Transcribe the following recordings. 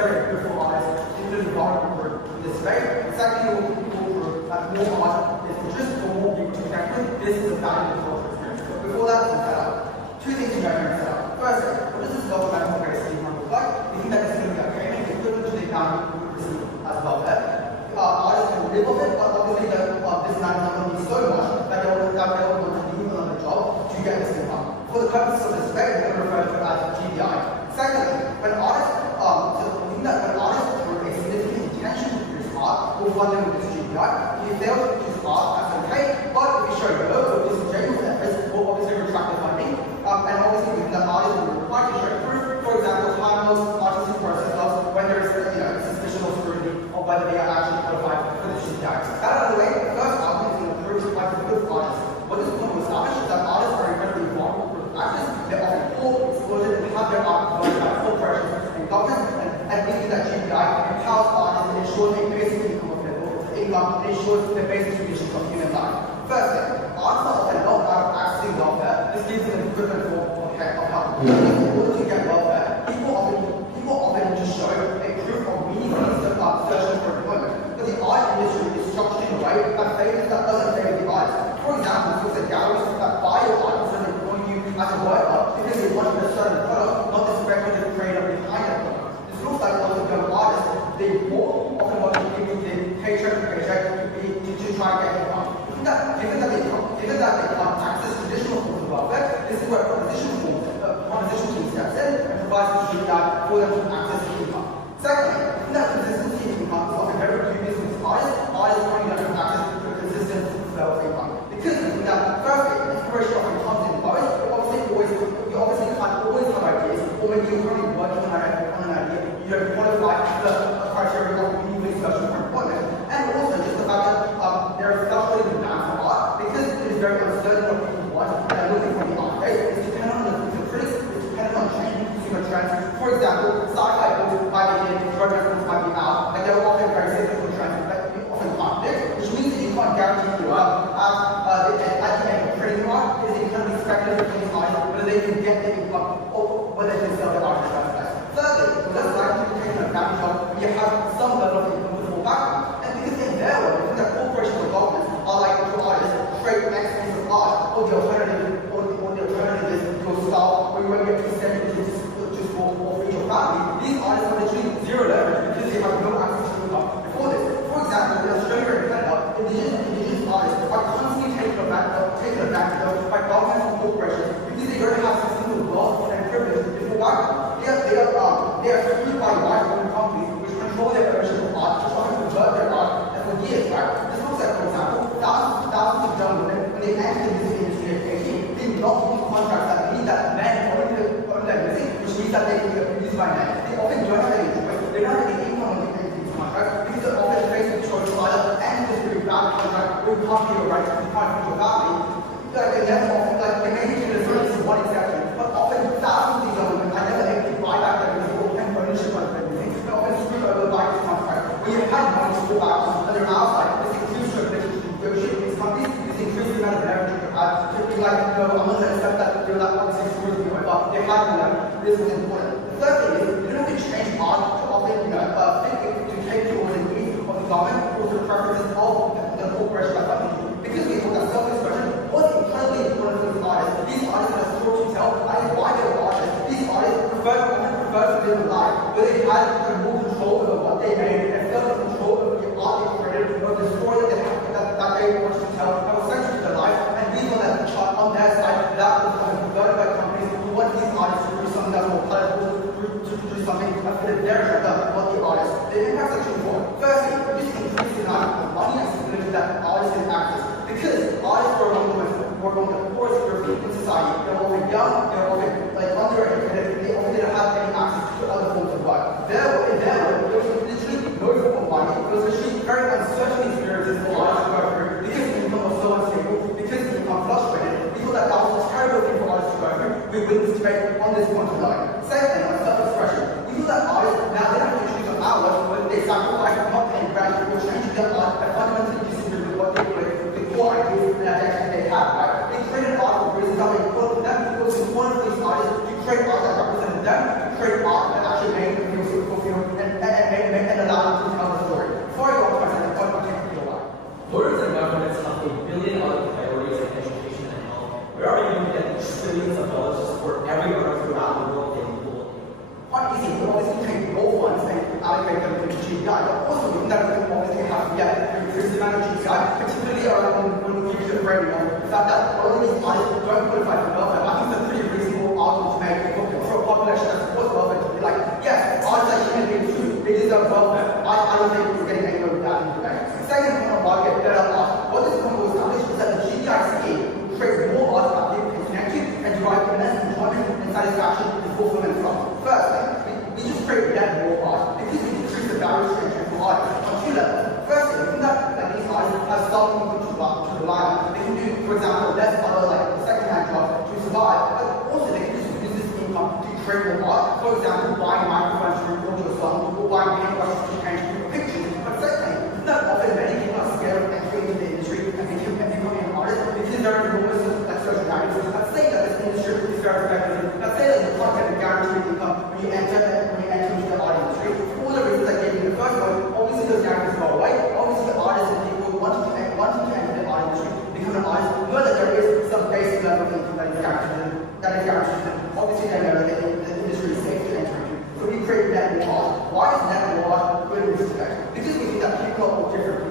necessarily good for artists into the development group in this space. Secondly, we'll people through more art is produced for more people to connect with. This is a valuable cultural experience. But before that, we'll set up. Two things to go here and set up. Firstly, what does this governmental based steampunk look like? We think that it's going to be okay, equivalent to the amount we would receive as welfare. Artists can live off it, but obviously this amount is not going to be so much that they will want to leave another job to get this income. For the purposes of this spec, we're going to refer to it as GDI. Secondly, when artists, we think that when artists through a significant intention to produce art, we'll fund them with this GDI. If you fail to produce art, that's okay, but if you show no or disingenuous efforts, we'll obviously retract the funding. And obviously, we think that artists will be required to show proof, for example, time loss, artistic process loss, when there is suspicion or scrutiny of whether they are actually qualified for the GDI. That out of the way, the first argument is going to prove like a good artist. What this point will establish is that artists are incredibly vulnerable to practice, they're often poor, exploited, and have their art promoted by corporations and governments, and we think that GDI empowers artists and ensures a basic income of their income and ensures the basic conditions of human life. Firstly, artists are often not out of accessing welfare. This gives them an equivalent form of help. In order to get welfare, people often just show a proof of meaningless searching for employment. But the art industry is structured in a way that doesn't favor the artist. For example, if it's a gallery that buy your art instead of employing you as a worker because they want a certain product, not the speculative creator behind that product. This looks like also young artists, they more often want to give the paycheck to try and get income. Given that they can't access traditional forms of welfare, this is where proposition team steps in and provides the GDI for them to access the income. Secondly, in that consistency in income is often very dubious with artists only don't have access to a consistent level of income. Because we think that firstly, inspiration often comes in both, you obviously can't always have ideas, or maybe you're currently working on an idea, you don't qualify the criteria of meaningfully searching for employment. And also just the fact that there is fluctuating demand for art, because it is very uncertain what people want and looking for the art base. It's dependent on the critics, it's dependent on changing consumer trends. For example, sci-fi books might be in, romance books might be out, and they're often very cyclical trends that you often can't predict, which means that you can't guarantee you at the end of trading art, it is incredibly speculative for these artists whether they can get the income or whether they can sell their art in the first place. Thirdly, it's less likely to be taken advantage of when you have some level of income to fall back on. And because in their world, we think that corporations or governments are like to artists, create X piece of art, or the alternative is your style, where you won't get to send it just for feed your family. These artists are literally zero leverage because they have no access to income before this. For example, in Australia and Canada, indigenous artists are constantly taken advantage of by governments and corporations because they don't have single wealth and privilege before white. They are screwed by white-owned companies which control their ownership of art, which often convert their art for years, right? This looks like, for example, thousands of young women, when they enter the music industry at 18, they lock into contracts that mean that men own their music, which means that they can be abused by men. They often don't have any choice. They don't have any income when they enter these contracts because they're often faced with choice of either end this really bad contract or you can't be your rights, you can't feed your family. They may be treated as this is one exception, but often thousands of these young women are never able to buy back their music or claim ownership of their music. They're often screwed over by this contract. When you have money to go back on, and they're outside, this includes your ability to negotiate with these companies, this increases the amount of leverage you have to be like, no, I'm not going to accept that you're that obviously screwed me over. They have the leverage. This is important. The third thing is, you don't have to change art to often, to take towards the needs of the government or the preferences of the corporation that funding you. Because we talk about self-expression, what's incredibly important for these artists have a story to tell, that is why they're artists. These artists prefer to live a life where they had more control over what they made and felt control over the art they created, over the story that they wanted to tell, that was central to their life, and these on their side, that was converted by companies who want these artists to do something that's more colorful, to do something that fitted their agenda, not the artist. The impact section 4. Firstly, this increases the amount of money and stability that artists can access. Because artists are among the poorest groups in society. They're often young, they're often undereducated, they often don't have any access to other forms of work. In their world, there was literally no form of money. It was literally very uncertain experiences for artists to go through because the income was so unstable, because the income fluctuated. We thought that was a terrible thing for artists to go through. We witnessed debate on this point tonight. Secondly, on self-expression. We feel that artists now they don't have to choose an outlet whether they sacrifice not paying rent or changing their art and fundamentally disagree with what they create, the core ideas and actually they have, right? They created art for reasons that were important to them. It was important for these artists to create art that represented them, to create art that actually made them feel fulfilled and allocate them into GPI. But also within that, we obviously have to increase the amount of GPI, particularly around when we use the framework. The fact that a lot of these artists don't qualify for welfare. I think it's a pretty reasonable argument to make for a population that supports welfare to be like, yes, artists are human beings too, they deserve welfare. I don't think we're getting anywhere with that in the debate. Second point on market, better art. What this point will establish is that the GPI scheme will create more art that people can connect to and derive immense enjoyment and satisfaction and fulfillment from. First, we just create yet more art because we decrease the barriers to entry for art on two levels. Firstly, we think that these artists have something to rely on. They can do, for example, less other like second-hand jobs to survive, but also they can just use this income to create more art. For example, buying microphones to record your song, or buying paintbrushes to change your pictures. But secondly, isn't that often many people are scared of entering into the industry and becoming an artist because there are enormous like social barriers. Let's say that this industry is very effective. Let's say that you can't get a guaranteed income when you enter into the art industry. For all the reasons I gave you in the first one, obviously those guarantees go away. Obviously the artists and people wanting to enter the art industry, become an artist, know that there is some basic level of income that is guaranteed to them. Obviously they know that the industry is safe to enter into. So we create net new art. Why is net new art good in this respect? Because we think that people are all different,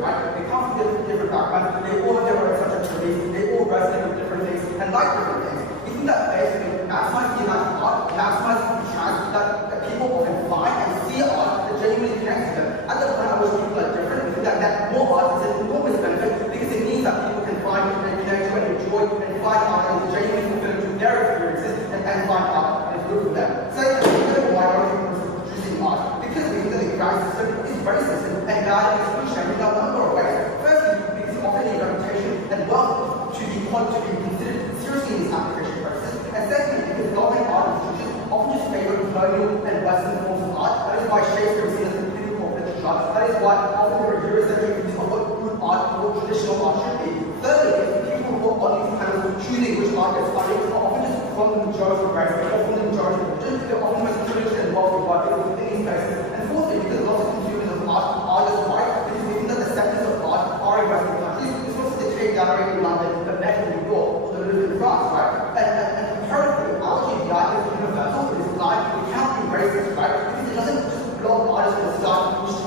right? They come from different backgrounds, they all have their own subjectivities, they all resonate with different things and like different things. We think that basically maximize the amount of art, maximize the chance that people often find and see art that genuinely connects to them. At the point at which people are different, we think that more art is an enormous benefit because it means that people can find and connect to and enjoy and find art that is genuinely fulfilling to their experiences and find art and improve with them. So that's why we're producing art. Because we think that the ground system is racist and bad and exclusionary in a number of ways. Firstly, because of offering a reputation and wealth to be considered seriously in this application process. And secondly, because government art institutions often just favor colonial and Western forms of art. That is why Shakespeare is seen as a pinnacle of literature. That is why often there are Eurocentric views of what good art or traditional art should be. Thirdly, people who are on these panels choosing which art gets funded are often just from the majority of race, they're often the majority of religion, they're often the most privileged and wealthy white people within these spaces. And fourthly, because lots of consumers of art are just white, because we think that the sectors of art are in Western countries. This was the Tate Gallery in London, the Met in New York, or the Louvre in France, right? And currently, our GPI is universal, it is blind, it cannot be racist, right? Because it doesn't just block artists from the start,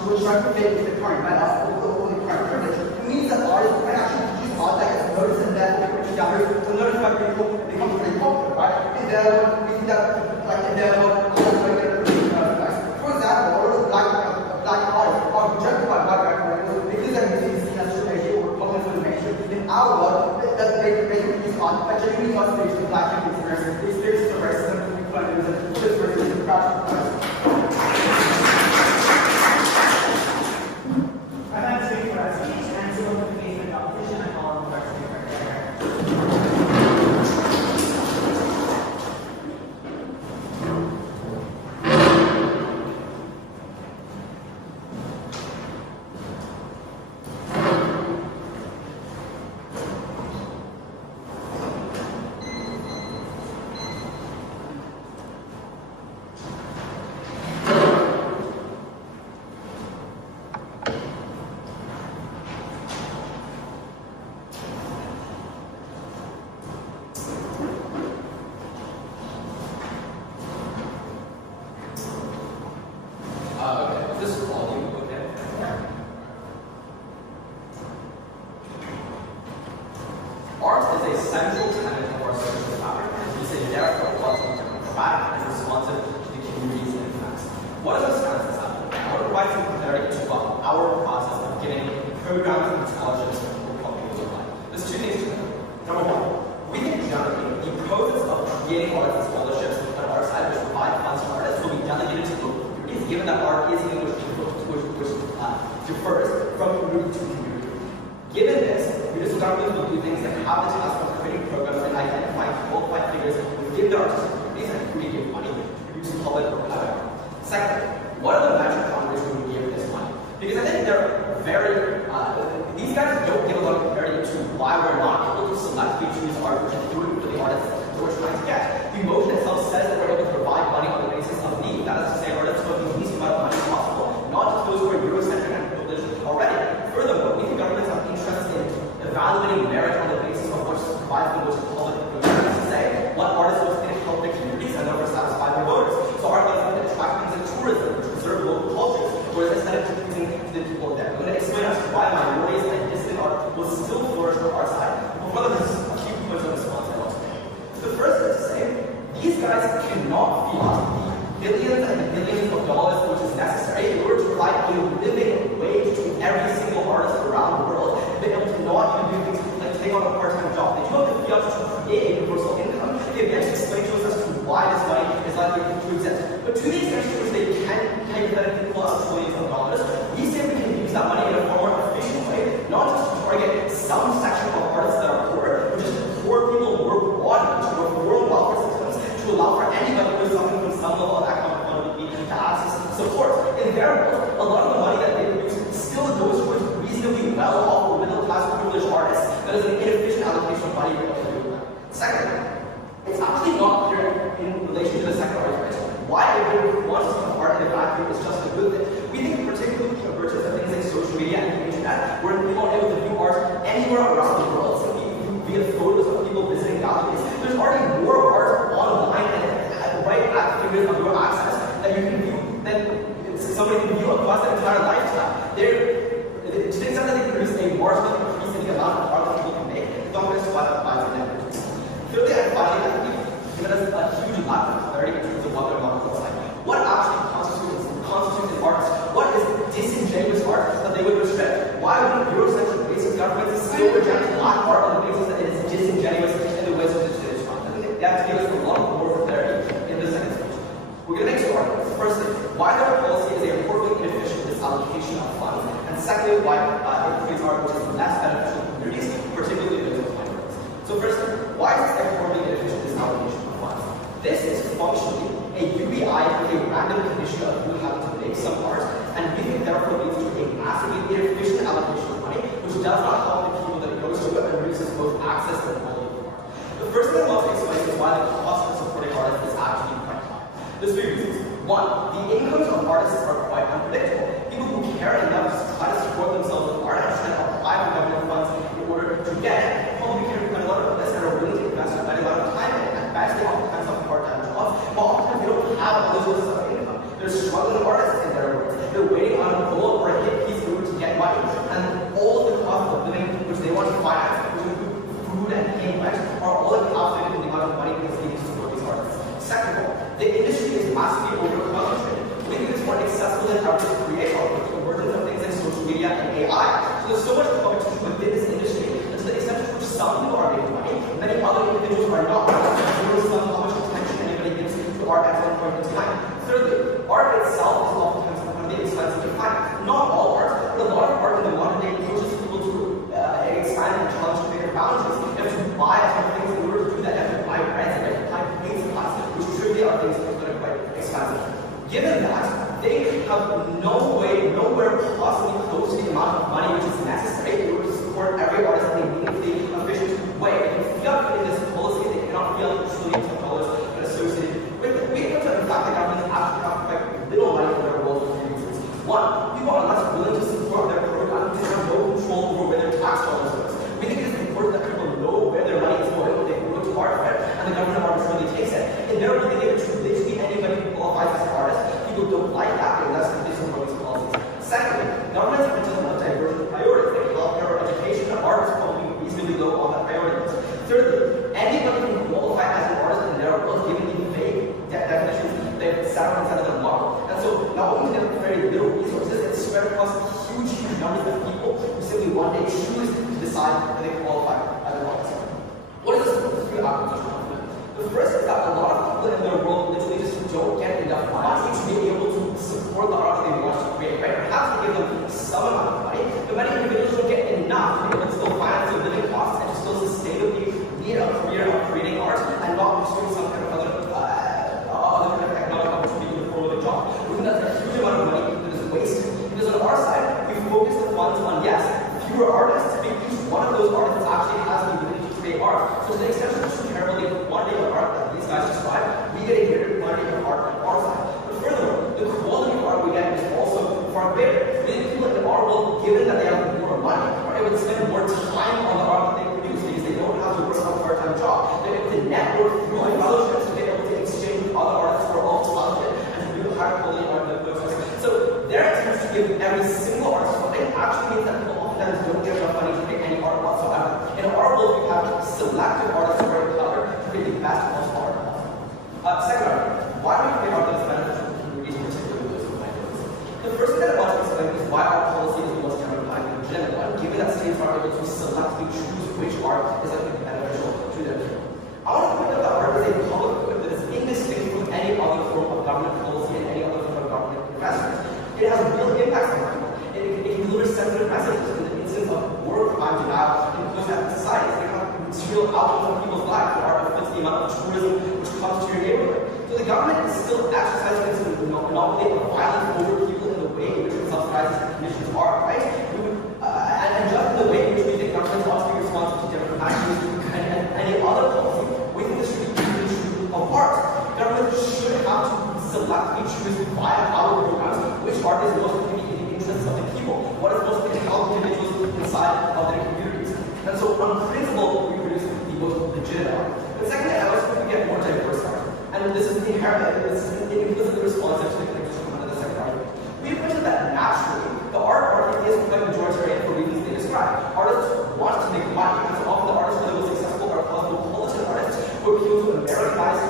which replicate with the current manner or the current privilege. It means that artists can actually produce art that gets noticed and therefore the gallery will notify people, becomes really popular, right? In their we think that, like, in their artists will get a pretty nice. For example, a lot of black artists are rejected by white records because they're using seen as strategic or repugnant for the nation. In our world, that they produce art that genuinely wants to the black people experience, the experiences of racism, colonialism, this racism, I'd like to speak for our speech and to look at the case of competition and all of the rest of the evaluating merit on the basis of what billions and billions of dollars which is necessary in order to provide a living wage to every single artist around the world, be able to not even do things like take on a part-time job. They do have the fiat to create a universal income. They've yet to explain to us as to why this money is likely to exist. But to the extent to which they can hypothetically cost trillions of dollars, we say we can use that money in a far more efficient way, not just to target some section of artists that are poor, but just poor people more broadly, to reform welfare systems, to allow for anybody who is suffering from some level of economic vulnerability to access support. In their world, a lot of the money that they produce still goes towards reasonably well-off or middle-class privileged artists. That is an inefficient allocation of money we're able to do. Second, it's actually not clear in relation to the second argument why everyone wants to have art in a vacuum is just a good thing. We think particularly convergence of things like social media and the internet, where people are able to view art anywhere around the world. So via photos of people visiting galleries. There's already more art online and right at the fingers of your access that you can view, that somebody can view across their entire lifetime. To the extent that they produce a marginal increase in the amount of art that people can make, it's not going to survive that by the network. Thirdly, and finally, I think given us a huge lack of clarity in terms of what their model looks like. What actually constitutes an artist? What is disingenuous art that they would restrict? Why would Eurocentric racist governments still reject black art on the basis that it is disingenuous in the ways in which it is run? I think they have to give us a lot more clarity in the second speech. We're going to make two arguments. Firstly, why their policy is a horribly inefficient misallocation of funds, and secondly, why it creates art which is less beneficial to communities, particularly those of minorities. So firstly, why is this a horribly inefficient misallocation of funds? This is functionally a UBI with a random condition of who happens to make some art, and we think therefore leads to a massively inefficient allocation of money, which does not help the people that it goes to and reduces both access and quality of art. The first thing I want to explain is why the cost of supporting artists is actually quite high. There's three reasons. One, the incomes of artists are quite unpredictable. People who care enough to try to support themselves with art and try to apply for government funds in order to get it, probably care quite a lot of this and are willing to invest quite a lot of time in it. At best, they oftentimes have a part-time job, but oftentimes they don't have other sources of income. They're struggling artists in their words. They're waiting on a goal or a hit piece in order to get money, and all of the costs of living which they want to finance, which include food and paying rent, are all encapsulated in the amount of money because they need to support these artists. Second of all, the industry is massively over-concentrated. We think it's more accessible than ever to create art with the convergence of things like social media and AI. So there's so much competition within this industry, and to the extent to which some people are making money, many other individuals are not. There is some how much attention anybody gives to art at some point in time. Thirdly, art itself is oftentimes incredibly expensive to find. Not all art, but a lot of art in the modern day pushes people to expand and challenge bigger boundaries. You have to buy a ton of things in order to do that. You have to buy rents, and you have to buy paint supplies, which truly are things that are quite expensive. Given that, they have nowhere possibly close to the amount of money which is necessary in order to support every artist in a meaningfully efficient way. They can fiat in this policy, they cannot fiat trillions of dollars associated with it. We know that in fact the government actually have quite little money for their world for three reasons. One, people are less willing to support their program because they have no control over where their tax dollars go. We think it is important that people know where their money is going, they can go to art for it, and the government arbitrarily takes it. And they're really able to literally anybody who qualifies as an artist. People don't like that unless they support these policies. Secondly, governments have a diverse priorities. Like healthcare or education, and art is probably reasonably low on the priority list. Thirdly, anybody can qualify as an artist in their world given the vague definitions they've set up inside of their model. And so not only do they have very little resources, it's spread across huge numbers of people who simply one day choose to decide when they qualify as an artist. What is this three application of it? The first is that a lot of people in their world literally just don't get enough money to be able to support the art that they want to create, right? Perhaps we give them some amount of money, but many individuals don't get enough to be able to still finance their living costs and to still sustainably lead a career of creating art and not pursuing some kind of other kind of economic opportunity with a forward job. We think that's a huge amount of money that is wasted. Because on our side, we focus the funds on, yes, fewer artists, but each one of those artists actually has the ability to create art. So to the extent that it's comparable quantity of art that these guys describe, we get a greater quantity of art on our side. But furthermore, the quality of art we get is also far greater. Many people in our world, given that they have more money, are able to spend more time on the art that they produce because they don't have to work on a part-time job. They're able to network through fellowships, so they're able to exchange with other artists who are also talented and to do higher quality art than those guys. So their attempt to give every single artist funding actually means that people oftentimes don't get enough money to make any art whatsoever. In our world, we have selective artists who are clever to create the best, most art possible. Second argument, why do we create art that is beneficial fact, we choose via our programs which art is most in the interests of the people, what is most going to help individuals inside of their communities. And so on principle, we produce the most legitimate art. But secondly, I also think we get more diverse art. And this is inherent, this is implicitly responsive to the connection of the second argument. We mentioned that naturally, the art market is quite majoritarian for reasons they describe. Artists want to make money, and so often the artists who are the most successful are cosmopolitan artists who appeal to Americanized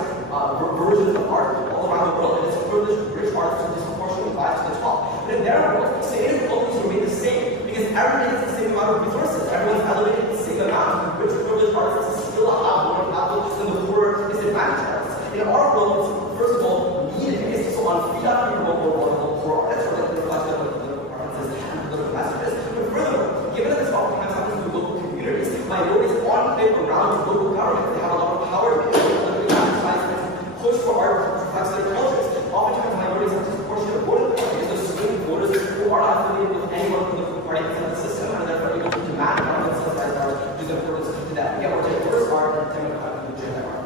versions of art all around the world, and it's privileged rich artists who disproportionately rise to the top. But in their world, creative qualities remain the same, because everybody gets the same amount of resources, everyone's elevated the same amount. Rich privileged artists still have more capital than the poorer disadvantaged artists. In our world, first of all, needed is so on feed up people or poor artists, or like the reflection of the artists and political messages. But furthermore, given that this oftentimes happens in local communities, minorities enclave around local governments, they have a lot of power to push for art reflects their cultures. Oftentimes minorities have disproportionate voting power because those swing voters who are not affiliated with anyone from the party inside the system and are therefore able to demand government subsidized art use their importance to that. We get more diverse art and democratic legitimate art.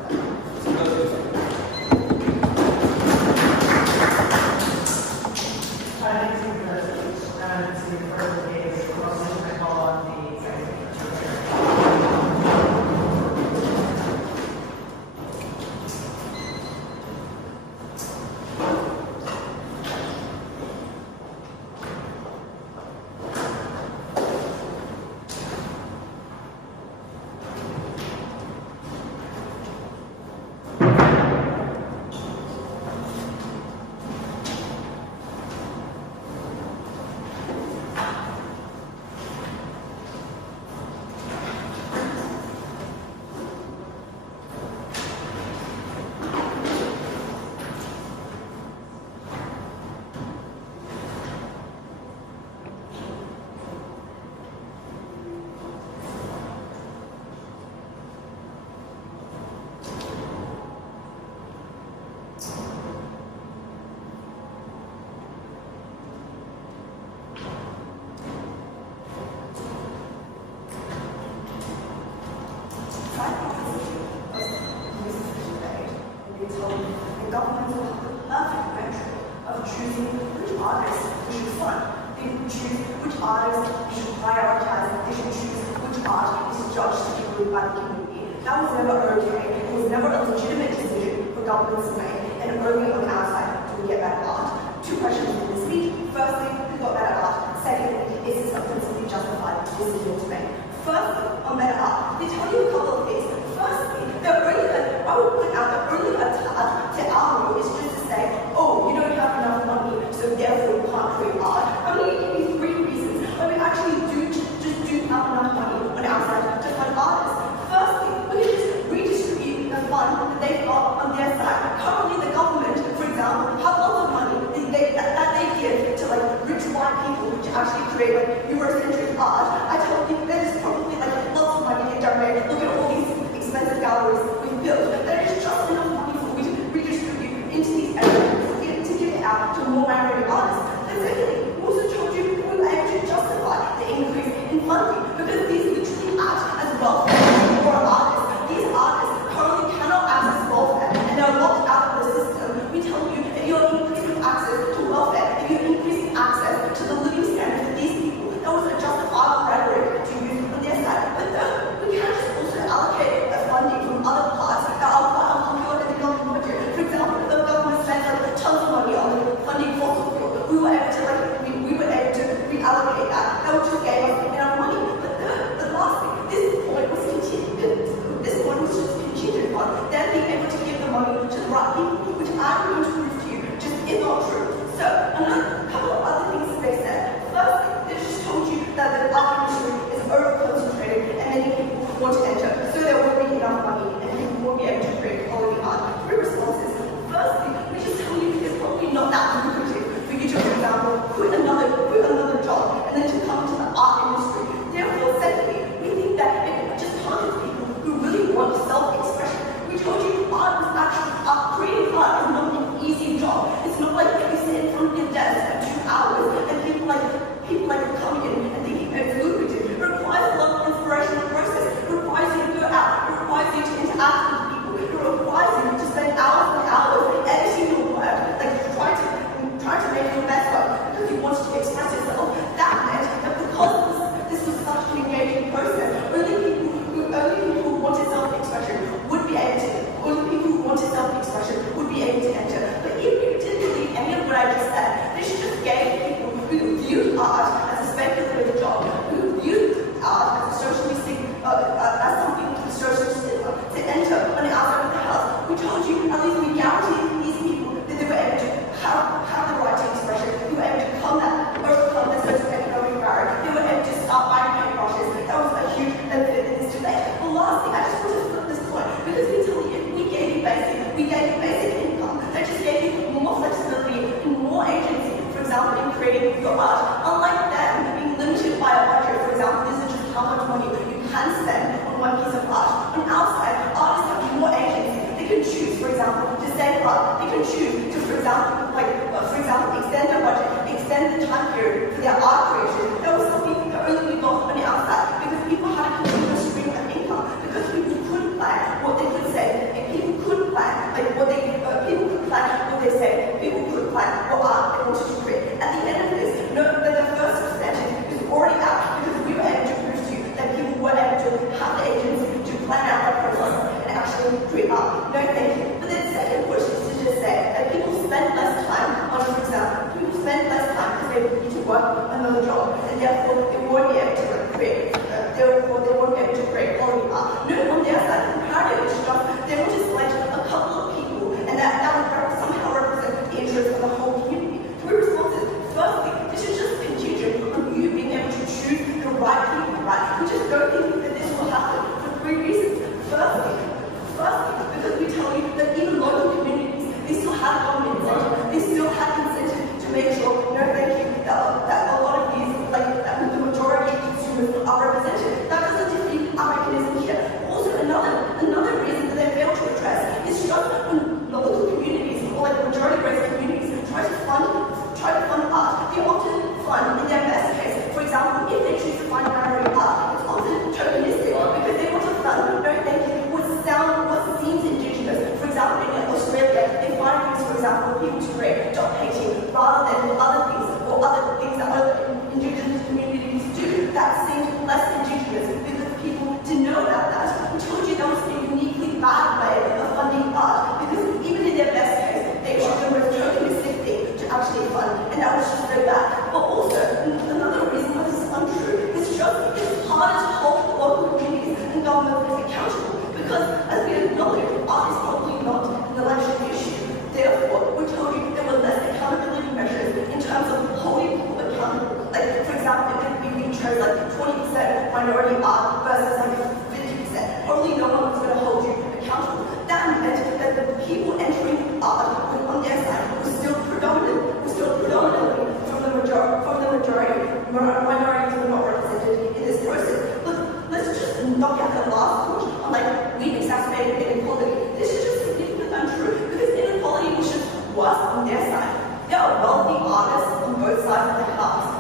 So those are the things. It requires you to spend hours and hours editing your work, like view art as a speculative job, who view art as a socialistic, as something socialistic to enter on the outside of the house. We told you, at least we guaranteed these people that they were able to have the right to expression. They were able to overcome the socio-economic barrier. They were able to start buying paintbrushes. That was a huge benefit in this debate. But lastly, I just want to flip this point, because we tell you, if we gave you basic income, that just gave you more flexibility and more agency, for example, in creating your art. Unlike them being limited by a budget, for example, this is just how much money you can spend on one piece of art. On our side, artists have more agency. They can choose, for example, to save art. They can choose to, for example, extend their budget, extend the time period for their art creation. That was something that only we got on the outside, because people had a continuous stream of income, because people couldn't plan what they could say, and people couldn't plan people could plan what they say, people could plan what art they wanted to create. At the end of this, note that the first percentage is already out, because we were able to prove to you that people were able to have the agency to plan out that process and actually create art. No, thank you. But then the second push is to just say that people spend less time on, for example, people spend less time because they need to work another job, and therefore they won't be able to create. Therefore, they won't be able to create quality art. No, on their side, comparative is just they will just select a couple of people, and that would somehow represent the interest of the whole community. Three responses. Firstly, this is just contingent on you being able to choose the right people, right? We just don't think that this will happen for three reasons. Firstly, because we tell you that even local communities, they still have government incentive. They still have incentive to make sure, no, thank you, that a lot of these, that the majority of consumers are represented. That doesn't defeat our mechanism here. Also, another reason that they fail to address is just when local communities, or majority race communities, try to fund art, they often fund in their best case. For example, if they choose to fund minority art, it's often tokenistic, because they want to fund, no, thank you, what seems indigenous. For example, in Australia, they find things, for example, people to create dot painting rather than other things that other indigenous communities do that seem less indigenous, because people didn't know about that. We told you that was a uniquely bad way of funding art, because even in their best case, they chose the most tokenistic thing to actually fund, and that was just very bad. But also, another reason why this is untrue is just it's harder to hold local communities and government accountable. Because, as we acknowledge, art is probably not an election issue. Therefore, we told you there were less accountability measures in terms of holding people accountable. For example, if we chose 20% minority art versus 50%, probably no one was going to hold you accountable. That meant that the people entering art on their side was still predominantly from the majority. Minorities were not represented in this process. But let's just knock out the last push on we've exacerbated inequality. This is just significantly untrue, because inequality was just worse on their side. There are wealthy artists on both sides of the house.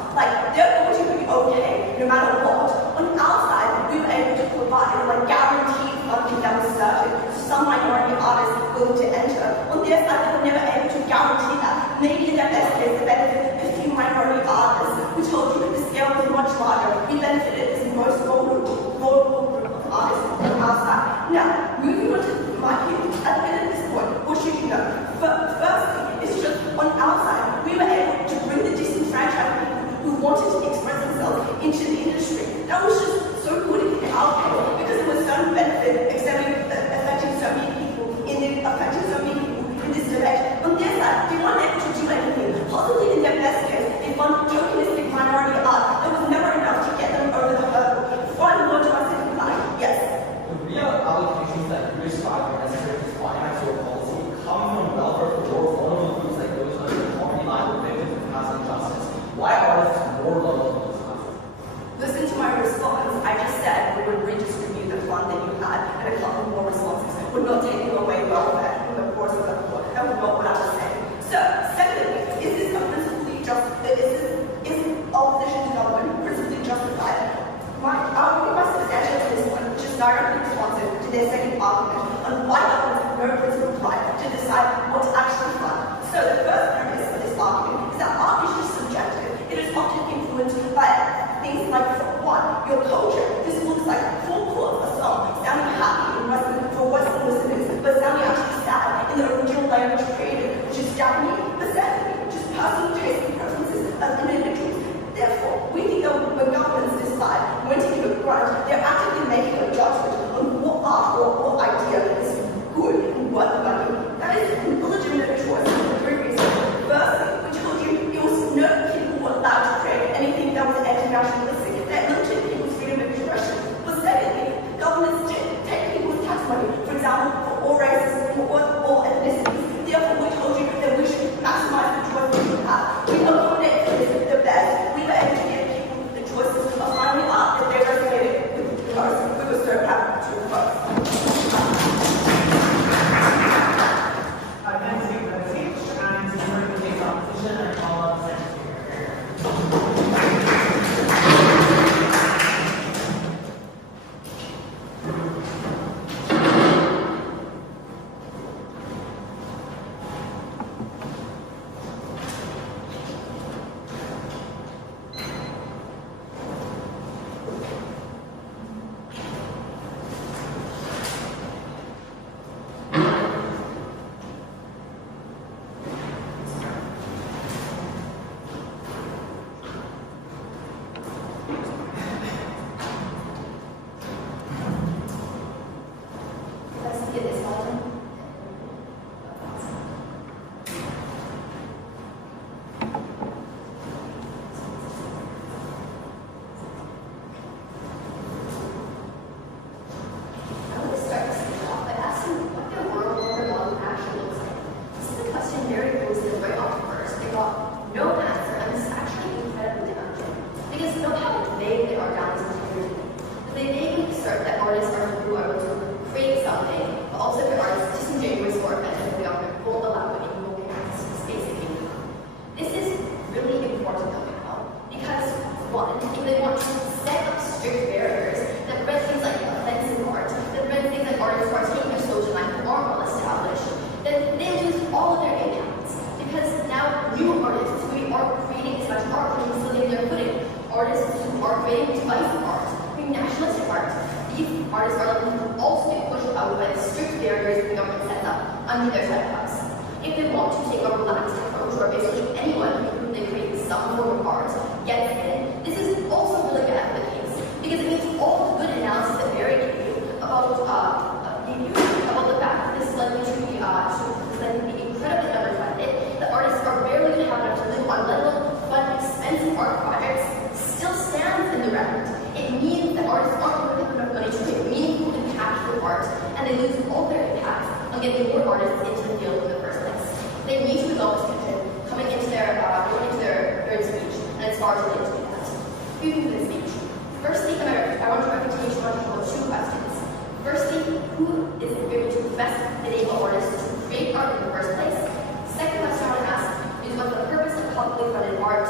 They're going to be okay no matter what. On our side, we were able to provide guaranteed funding that was certain to some minority artists willing to enter. On their side, they were never able to guarantee that. Maybe in their best case, they benefited 15 minority artists. We told you the scale was much larger. We benefited this most vulnerable group of artists on our side. Now, moving on to my view, at the end of this point, what should you know? Firstly, it's just on our side, we were able to bring the disenfranchised people who wanted to express themselves into the industry. That was just so good in our favor, because it was so benefit affecting so many people in this debate. On their side, they weren't able to do anything. Possibly in their best case, they fund tokenistic minority art that was never enough to get them over the hurdle. Final word to my second line, yes. The real allocations that you describe as to finance your policy come from welfare for more vulnerable groups like those under the poverty line or victims of housing justice. Why are artists more vulnerable to this country? Listen to my response. I just said we would redistribute the fund that you had, and a couple more responses. We're not taking away welfare from the poor of the poor. That was not what I was saying. So, secondly, is this a principally just? Is opposition to government principally justified? I'll give my substantial to this one, which is directly responsive to their second argument on why governments have no principled right to decide what to actually fund. So the first premise of this argument is that art is just subjective. It is often influenced by things like, one, your culture. This looks like full chords, a song, sounding happy for Western listeners, but sounding actually sad in the original language created, which is Japanese. But secondly, just personal taste and preferences of individuals. new artists who are creating as much art and instilling their footing. Artists who are creating divisive art, creating nationalistic art. These artists are likely to also be pushed out by the strict barriers the government sets up under their set of house. If they want to take a relaxed approach where basically anyone who they create some form of art gets in, this is also really bad for the case, because it means all the good analysis that Barry gave you about the fact that this is likely to be incredibly underfunded, that artists are barely going to have enough to live on, let alone fund expensive art projects, still stands in the record. It means that artists aren't going to have enough money to create meaningful, impactful art, and they lose all their impact on getting more artists into the field in the first place. They need to develop this content coming into their speech, and it's far too late to do that. Moving to the speech. Firstly, I want to continue to talk two questions. Firstly, who is going to best enable artists to create art in the first place? Second question I want to ask is what's the purpose of publicly funded art?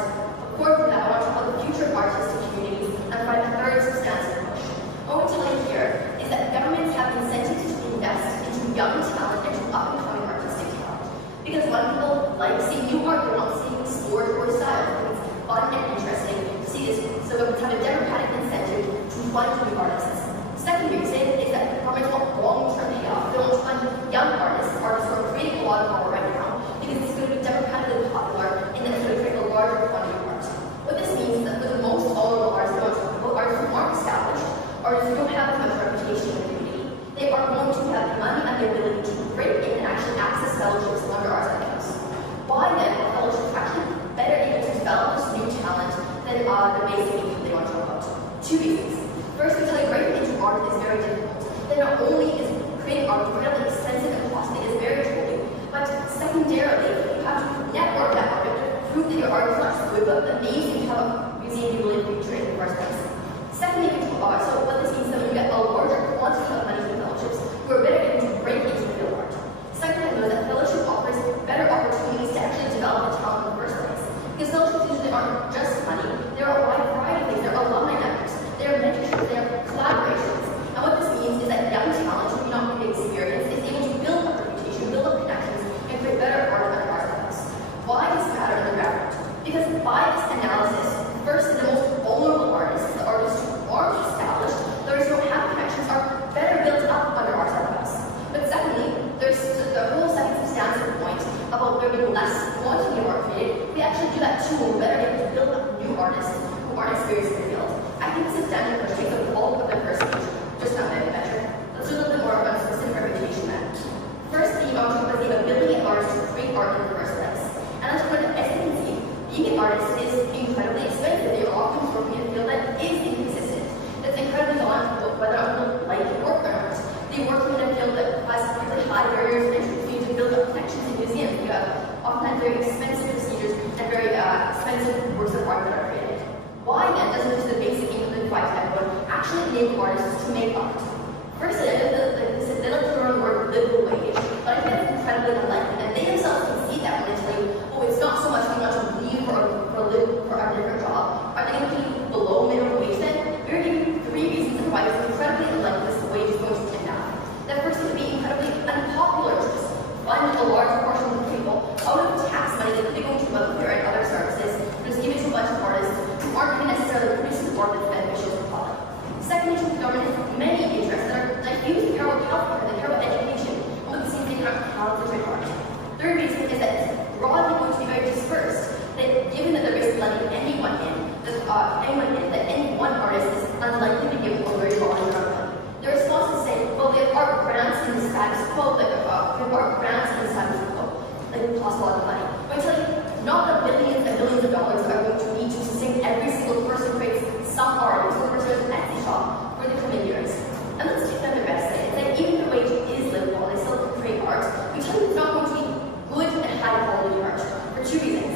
According to that, I want to talk about the future of artistic communities and find a third substantive push. What we're telling you here is that governments have incentives to invest into young talent and to up-and-coming artistic talent. Because when people like seeing new art, they're not seeing sport or style. It's fun and interesting to see this. So governments have a democratic incentive to fund new artists. Second reason is that governments want long-term payoff. They want to fund young artists who are creating a lot of art right now, because it's going to be democratically popular and then it's going to create a larger quantity of art. What this means is that for the most vulnerable artists, artists who aren't established, artists who don't have as much reputation in the community, they are going to have the money and the ability to break in and actually access fellowships under arts academics. Why then are fellowships actually better able to develop this new talent than the basic income they want to know about? Two reasons. First, we tell you breaking into art is very difficult. Then not only is creating art incredibly expensive and costly, it is very tricky, but secondarily, you have to network that art, prove that your art is not so good, but amazing to have a museum be willing to feature it in the first place. Secondly, so what this means is that you get a larger quantity of money from fellowships who are better able to break into real art. Secondly, though, that fellowship offers better opportunities to actually develop the talent in the first place. Because fellowships usually aren't just money, there are a wide variety of things. There are alumni networks, there are mentorships, there are collaborations. And what this means is that young talent who do not have experience is able to build up reputation, build up connections, and create better art under art class. Why does this matter in the background? Because by this analysis, first, the most vulnerable artists, the artists who aren't established, those who don't have connections, are better built up under art class. But secondly, there's the whole second substantive point about there being less quantity of art created. We actually do that too. We're better able to build up new artists who aren't experienced in the field. I think this is down to push the bulk of the first page, just not that measure. Let's do a little bit more about specific reputation then. First, the object was the ability of artists to create art in the first place. And that's what, as you can see, being an artist is incredibly expensive. You're often working in a field that is inconsistent. That's incredibly on whether or not people like your work or not. They work in a field that has really high barriers of entry. You need to build up connections in museums. You have often very expensive procedures and very expensive works of art that are created. Why then doesn't just the basic income that provides everyone actually enable artists to make art? First, they don't throw the word livable wage, but I think that's incredibly unlikely. And they themselves can see that when they tell you, oh, it's not so much we want to leave for a different job. Are they going to pay you below minimum wage then? We're giving you three reasons why it's incredibly unlikely this wage is going to end up. That first, it would be incredibly unpopular to just fund a large portion of people out of tax money that could be going to welfare and other services, just give it to a bunch of artists who aren't going to necessarily produce art that's beneficial to the public. Secondly, the government has many interests that use the care about healthcare, the care about education, and with the same thing around how to create art. Third reason is that it's broadly going to be very dispersed. That given that there is letting anyone in, that any one artist is unlikely to give a very large amount of money. The response is saying, well, we have art grants in the status quo, we have art grants in the status quo, like it costs a lot of money. But I tell you, not the billions and billions of dollars are going to need to sustain every single person who creates some art, every single person who has an Etsy shop for the coming years. And let's take them the best thing. It's like even if the wage is livable and they still create art, we tell you it's not going to be good and high quality art for two reasons.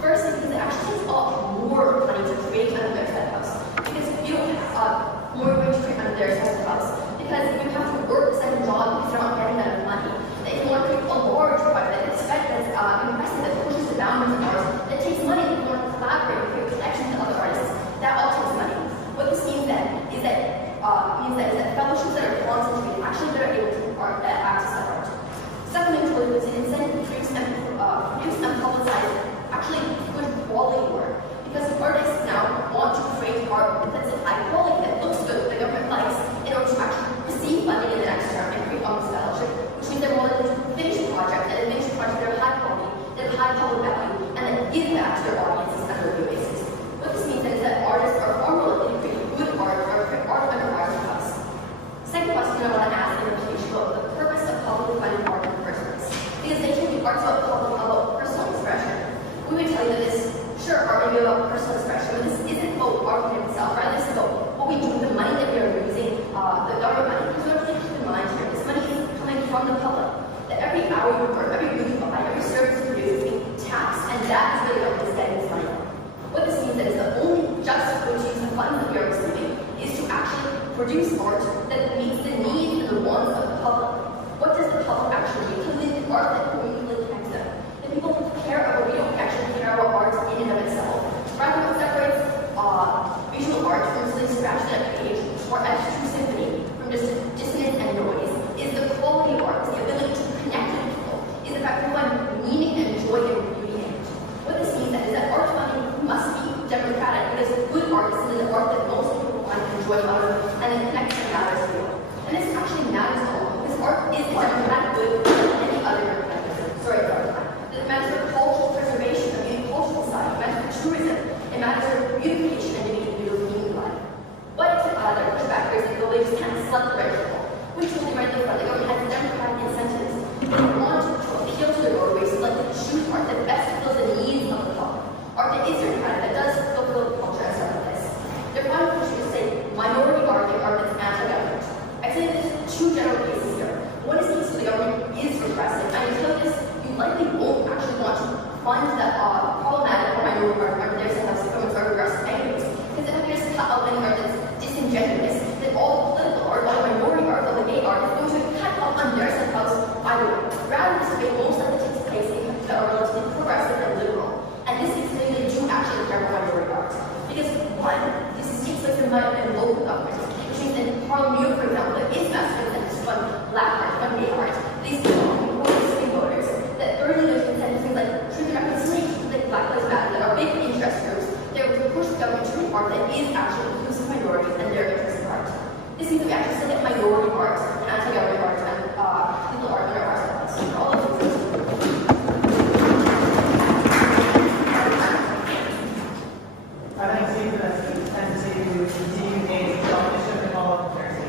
First, because it actually takes a lot more money to create under their set house. Because you don't have more going to create under their set house. Because you have to work a second job because they're not getting that money. That if you want to create a large project that's investment actually good quality work. Because artists now want to create art that's of high quality, that looks good, that the government likes, in order to actually receive funding in the next term and create on scholarship, which means they're more likely to finish a project and finish a project that are high quality, that have high public value, and then give that to their audiences on a regular basis. What this means is that artists are far more likely to create good art or create art under our house. Second question I want to ask in implication about the purpose of publicly funded art in the first place. Because they can be arts about personal expression. We would tell you that this, sure, art may be about personal expression, but this isn't about art in itself, rather this is about what we do with the money that we are using, the government money. Because we have to keep in mind here, this money is coming from the public. That every hour you work, every movie you buy, every service you produce is being taxed, and that is really what is getting this money from. What this means is the only just way to use the funds that we are receiving is to actually produce art that meets the needs and the wants of the public. What does the public actually need? To live art that meaningfully connects them. The people care about, we don't actually care about art in and of itself. Rather, what separates visual art from something scratched on a page or a true symphony from just dissonance and noise is the quality of art, the ability to connect with people, is the fact that we find meaning and joy and beauty in it. What this means is that art funding must be democratic, because good art is the art that most people find enjoy out of, and it connects and matters to you. And this actually matters a lot, because art is a democratic good than any other democratic good. Sorry, it matters for cultural preservation, the cultural side, it matters for tourism, it matters for beautification and individual meaning life. But the pushback here is that the just can't select the right people. Which will be rightly for the government has democratic incentives. They want to appeal to their voters, select and choose art that best fulfills the needs of the public. Art that is democratic, that does fulfill the culture and stuff like this. Their final push is to say minority art and art that's anti-government. I'd say there's two general cases here. One is the case where the government is repressive, and until this, you likely won't actually want to fund that problematic or minority art there to have governments are regressive anyways. Because if you just cut out any art that's disingenuous, then all the political art, all the minority art, all the gay art is going to cut out on their house either way. Rather, this debate most likely takes place in countries that are relatively progressive and liberal. And this is something they do actually care about minority art. Because one, this takes place in local government, which means in Parliament, for example, there is massive incentives to fund black art, fund gay art. These people who are swing voters that early those incentives, things like truth and reconciliation, like Black Lives Matter, that are big interest groups, they will push the government to make art that is actually inclusive minorities and their interest in art. This means that we actually still get minority art and anti-government art and people art under our styles. For all of these I'd like to take this and to continue a definition and follow-up comparison.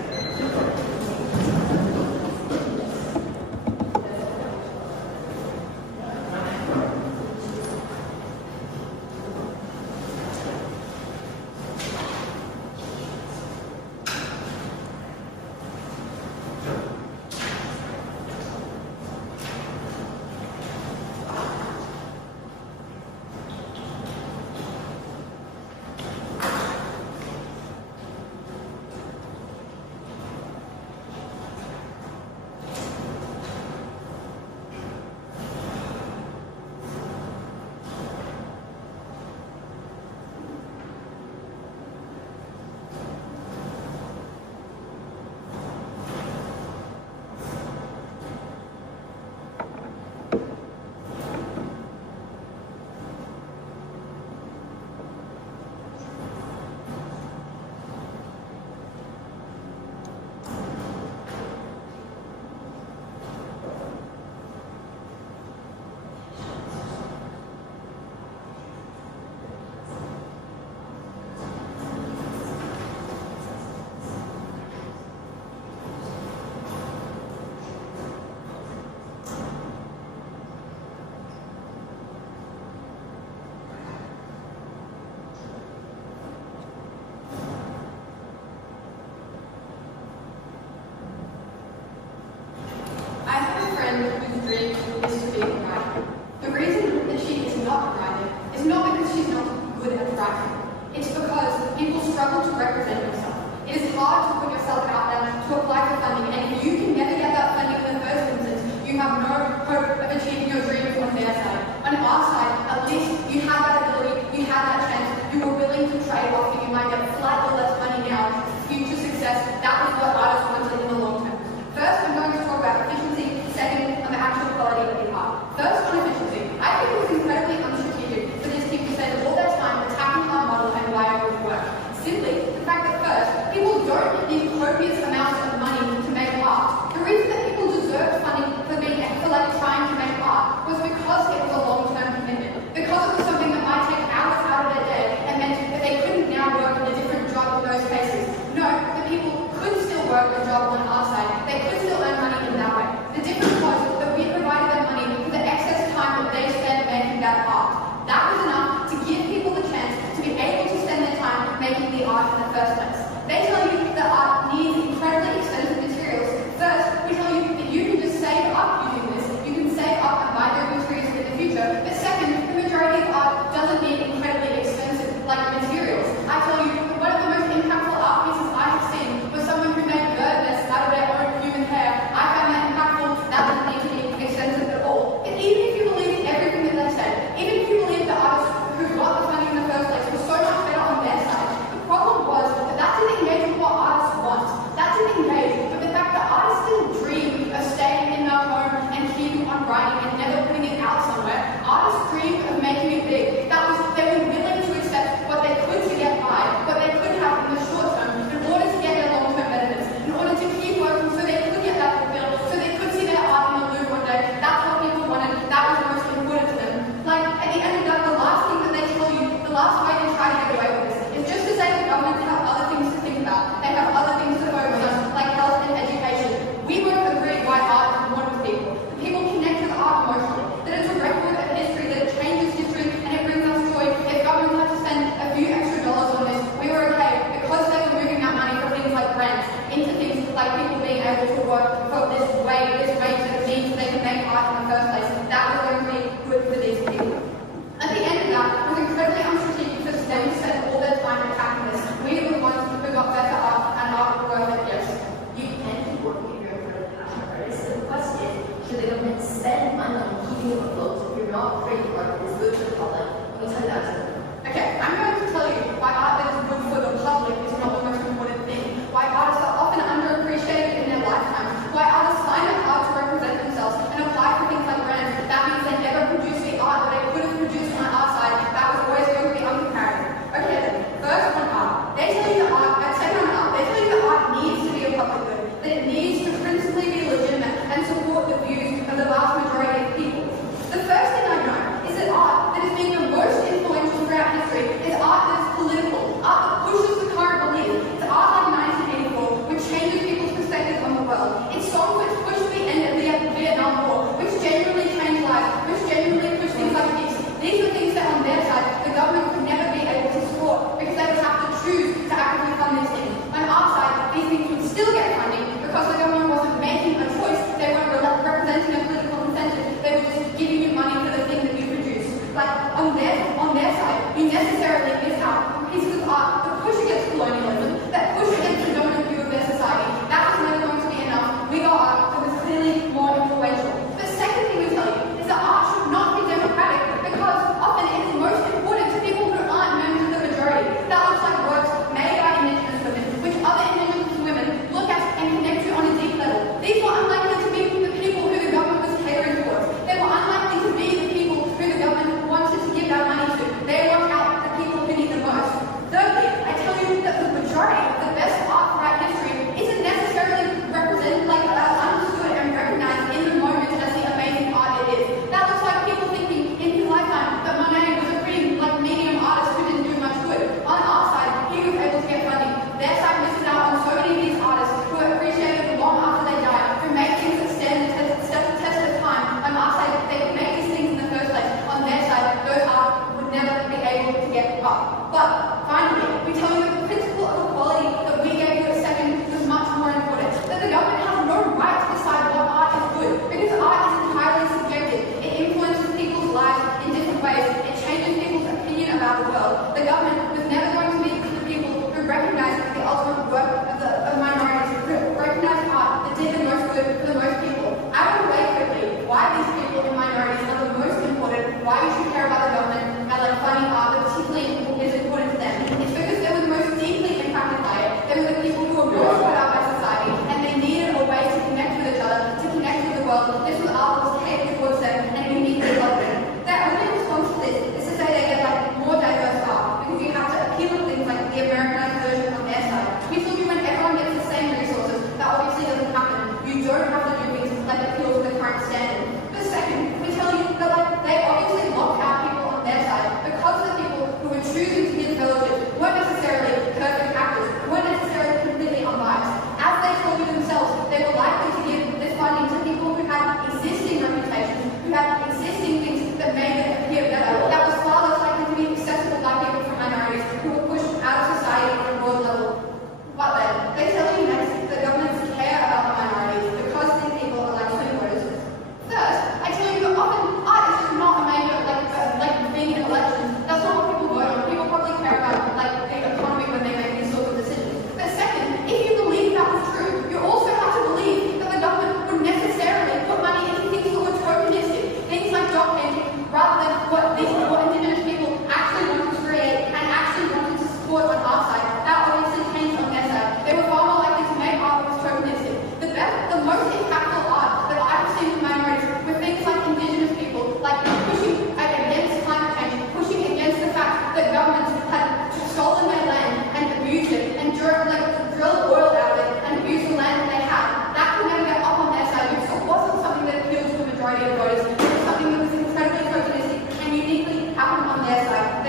First, on efficiency. I think it was incredibly unstrategic They tell you that art needs incredibly expensive materials. First, we tell you that you can just save up using this. You can save up and buy those materials in the future. But second, the majority of art doesn't need incredibly expensive materials. I tell you, one of the most impactful art pieces I have seen was someone who made bird nests out of their own human hair. I found that impactful. That doesn't need to be expensive at all. And even if you believe everything that they said, even if you believe the artists who got the funding in the first place was so much better on their side, the problem was that didn't engage with what artists want. That didn't engage with the fact that artists didn't dream of staying in their home and keeping on writing and never putting it out somewhere. Artists dreamed of making it big. They were willing to accept what they could to get by, what they could have in the short term, in order to get their long-term benefits, in order to keep working so they could get that fulfilled, so they could see their art in the Louvre one day. That's what people wanted. That was most important to them. Like, at the end of that, the last thing that they tell you, the last way they try to get away with this, is just to say the government have other things to think about. They have other things to focus on, like health and education. We both agree why art is important to people. People connect with art emotionally. That it's a record of history, that it changes history, and it brings us joy. If government had to spend a few extra dollars on this, we were okay, because they were moving that money for things like grants into things like people being able to work for this wage that it means they can make art in the first place. That was going to be good for these people. At the end of that, it was incredibly unstrategic for them to spend all their time attacking this. We were the ones who got better art, and art was worth it, yes. You can keep working if you're a good passion artist. So the question is, should the government spend money on keeping you afloat if you're not afraid of art is good for the public? Let me tell you that. Okay, I'm going to tell you why art that is good for the public is not the most important thing. Why artists are often underappreciated in their lifetime. Why artists find it hard to represent themselves and apply for things like grants. That means they never produce the art that they could have produced on our side. That was always going to be uncomparative. Okay then, first on art. They tell you that art, second on art, they tell you that art needs to be a public good. That it needs to principally be legitimate and support the views of the vast majority of people. The first thing I know is that art that has been the most influential throughout history is art that is political, art that pushes the current belief. It's art like 1984, which changes people's perspective on the world. It's songs which push the end of the Vietnam War, which genuinely change lives, which genuinely push things like peace. These are things that on their side, the government would never be able to support because they would have to choose to actively fund these things. On our side, these things would still get funding because the government wasn't making a choice. They weren't representing a political incentive. They were just giving you money for the thing that you produce. Like, on their side, you necessarily miss out pieces of art that push against colonialism, that push against the dominant view of their society. That was never going to be enough. We got art that was clearly more influential. The second thing we tell you is that art should not be democratic because often it is most important to people who aren't members of the majority. That looks like works made by Indigenous women, which other Indigenous women look at and connect to on a deep level. These were unlikely to be the people who the government was catering towards. They were unlikely to be the people who the government wanted to give that money to. They work out the people who need the most.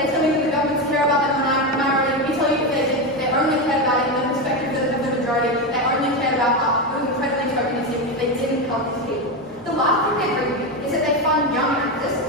they tell you that the governments care about the minority. We tell you that they only care about it in the perspective of the majority. They only care about art. It was incredibly tokenistic if they didn't help these people. The last thing they bring me is that they fund young artists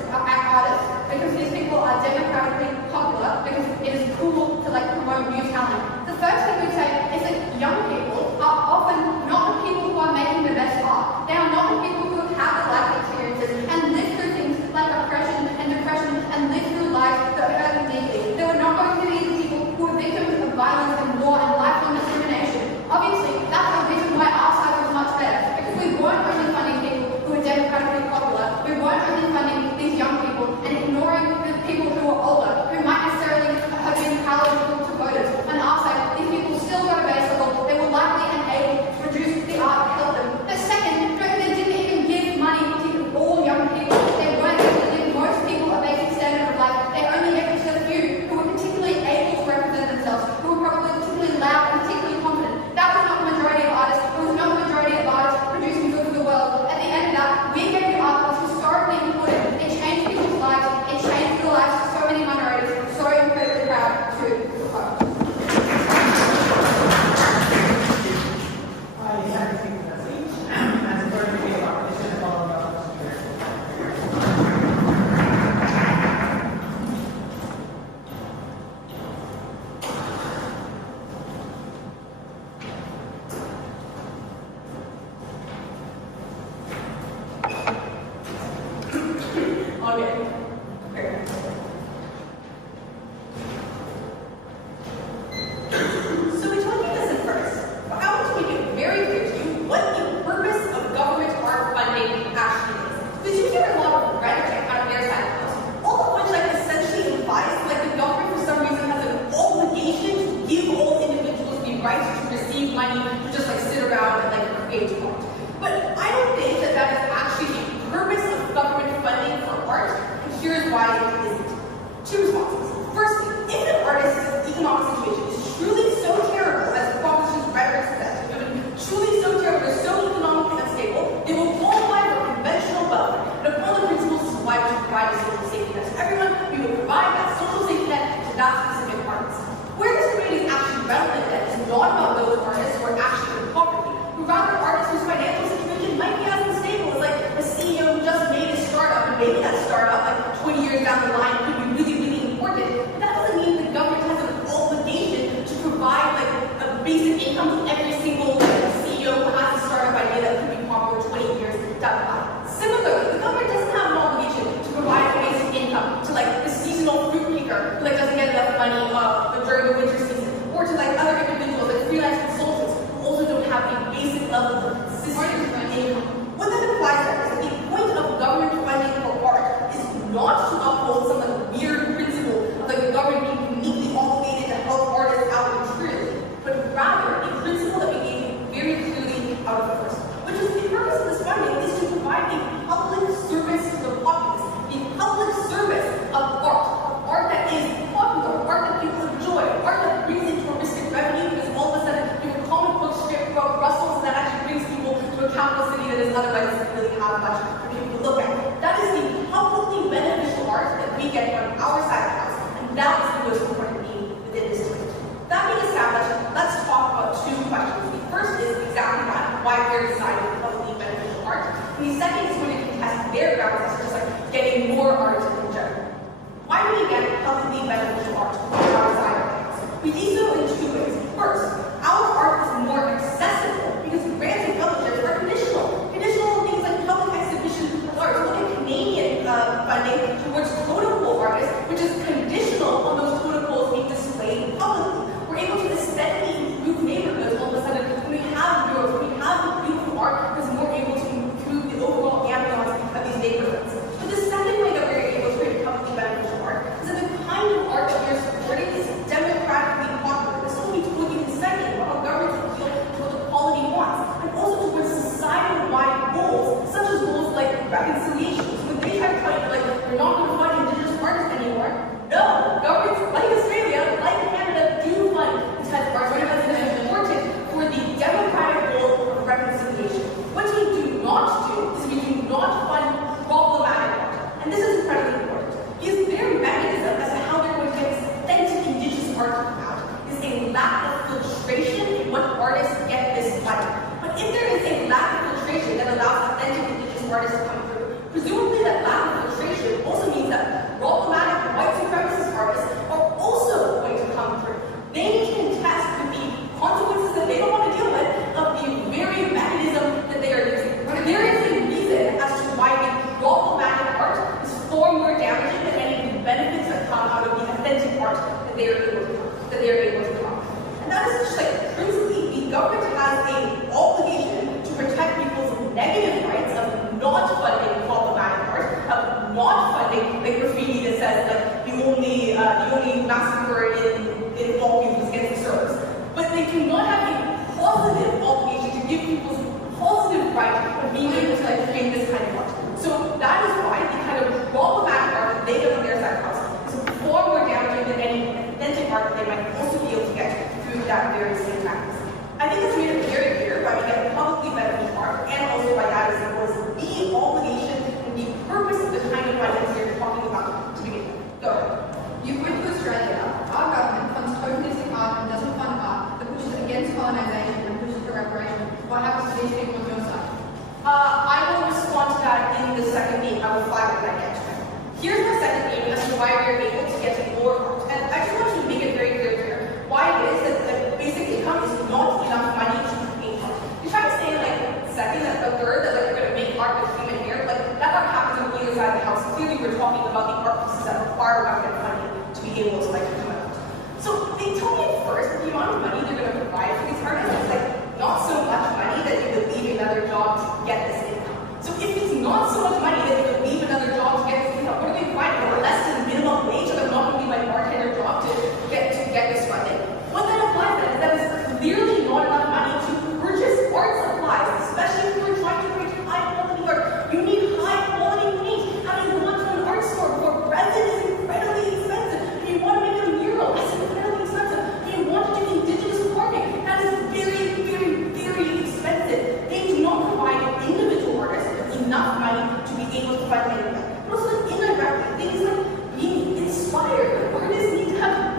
because these people are democratically popular because it is cool to promote new talent. The first thing we say is that young people are often not the people who are making the best art. They are not the people who have had the life experiences and lived through things like oppression and depression and lived through lives that hurt them deeply. They were not going to be the people who were victims of violence and war and lifelong discrimination. Obviously, that's the reason why our side was much better, because we weren't only funding people who were democratically popular, we weren't only funding these young people and ignoring the people who are older, who might necessarily have been palatable to voters. On our side, these people still got a base level, they were likely and able to produce the art to help them. The second, they didn't even give money to all young people. They weren't able to give most people a basic standard of life. They only gave it to a few who were particularly able to represent themselves, who were probably particularly loud and particularly confident. That was not the majority of artists. It was not the majority of artists producing good for the world. At the end of that, we gave the art that was historically important. It changed people's lives. It changed the lives of so many minorities. So incredibly proud to support. So we told you this at first, but I want to make it very clear to you what the purpose of government art funding actually is. Because you hear a lot of rhetoric out of their side of this, all of which essentially implies the government for some reason has an obligation to give all individuals the right to receive money to just sit around and create art. But I don't think that that is actually the purpose of government funding for art, and here's why it isn't. Two responses. Firstly, if an artist's economic situation is truly so terrible, as the politician's rhetoric says, truly so terrible, they're so economically unstable, they will qualify for conventional welfare. And if one of the principles is why we should provide a social safety net to everyone, we will provide that social safety net to that specific artist. Where this debate is actually relevant then is not about those artists who are actually in poverty, but rather artists whose financial situation might be as unstable as a CEO who just made a startup, and maybe that startup 20 years down the line could be really, really important. But that doesn't mean the government has an obligation to that they are able to come. And that is just like principally, the government has an obligation to protect people's negative rights of not funding problematic art, of not funding the graffiti that says like the only massacre in all people is against the Serbs. But they cannot have a positive obligation to give people's positive right of being able to like create this kind of art. So that is why the kind of problematic art that they get on their side of the house is far more damaging than any authentic art that they might also be able to get through that very same practice. I think it's made it very clear why we get publicly beneficial art, and also why that is was the obligation and the purpose of the kind of finance you're talking about to begin with. Go. You went to Australia. Our government funds tokenistic art and doesn't fund art that pushes against colonisation and pushes for reparation. What happens to these people on your side? I will respond to that in the second theme. I will flag when I get to it. Here's my second theme as to why we are able to get to more art. And I just want to make it very clear here why it is that like, basic income is not enough money to create art. You try to say like second and third that like we're going to make art with human hair, like that art happens on either side of the house. Clearly we're talking about the art pieces that require government money to be able to like come out. So they told me at first that the amount of money they're going to provide for these artists is like not so much money that you would leave another job to get this income. So if it's not so much money that you would leave another job to get this income, what are they providing? Or less than minimum wage, or they're not going to leave my bartender job to get this funding? What that implies then is that is clearly not enough money to purchase art supplies, especially if you're trying to create high quality art. You need high quality paint. Having to go to an art store for resin is incredibly expensive. If you want to make a mural, it's incredibly expensive. If you want to do indigenous carving, that is very, very, very expensive. They do not provide individual artists with enough money to be able to fund any of that. But also indirectly, things like being inspired. Artists need to have